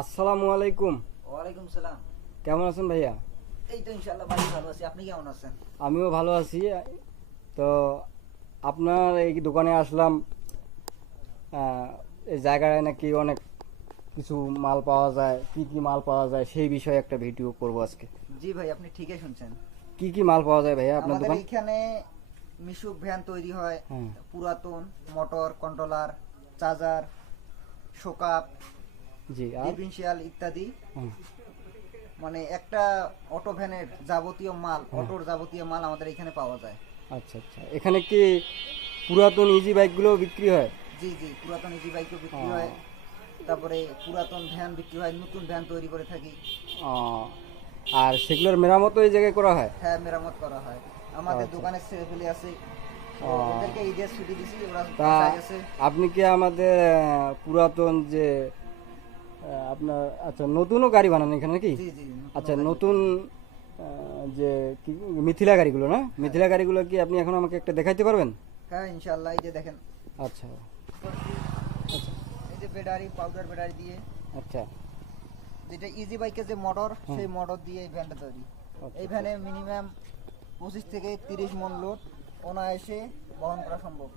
আসসালামু আলাইকুম। ওয়ালাইকুম সালাম। কেমন আছেন ভাইয়া? এই তো ইনশাল্লাহ ভাই ভালো আছি। আপনি কেমন আছেন? আমিও ভালো আছি। তো আপনার এই দোকানে আসলাম এই জায়গায় নাকি অনেক কিছু মাল পাওয়া যায় কি কি মাল পাওয়া যায় সেই বিষয়ে একটা ভিডিও করব আজকে। জি ভাই আপনি ঠিকই শুনছেন। কি কি মাল পাওয়া যায় ভাইয়া আপনার দোকান? এখানে মিশুক ভ্যান তৈরি হয় হ্যাঁ। পুরাতন motor controller charger shock up জি ইত্যাদি। মানে একটা অটো ভ্যানের যাবতীয় মাল অটোর যাবতীয় মাল আমাদের এখানে পাওয়া যায়। আচ্ছা আচ্ছা। এখানে কি পুরাতন ইজি বাইকগুলো বিক্রি হয়? জি জি পুরাতন ইজি বাইকও বিক্রি হয়। তারপরে পুরাতন ভ্যান বিক্রি হয় নতুন ভ্যান তৈরি করে থাকি। আর সেগুলোর মেরামতো এই জায়গায় করা হয়? হ্যাঁ মেরামত করা হয়। আমাদের আচ্ছা। দোকানে ছেলে ফেলে আছে। আপনি কি আমাদের পুরাতন যে আপনার আচ্ছা নতুনও গাড়ি বানান এখানে নাকি? আচ্ছা নতুন যে মিথিলা গাড়িগুলো না? মিথিলা গাড়িগুলো কি আপনি এখন আমাকে একটা দেখাইতে পারবেন? হ্যাঁ ইনশাল্লাহ এই যে দেখেন। আচ্ছা। এই যে ব্যাটারি পাউডার ব্যাটারি দিয়ে। আচ্ছা। যেটা ইজি বাইকের যে মোটর সেই মোটর দিয়ে এই ভ্যানটা তৈরি। আচ্ছা। এই ভ্যানে মিনিমাম পঁচিশ থেকে তিরিশ মন লোড অনায়াসে বহন করা সম্ভব।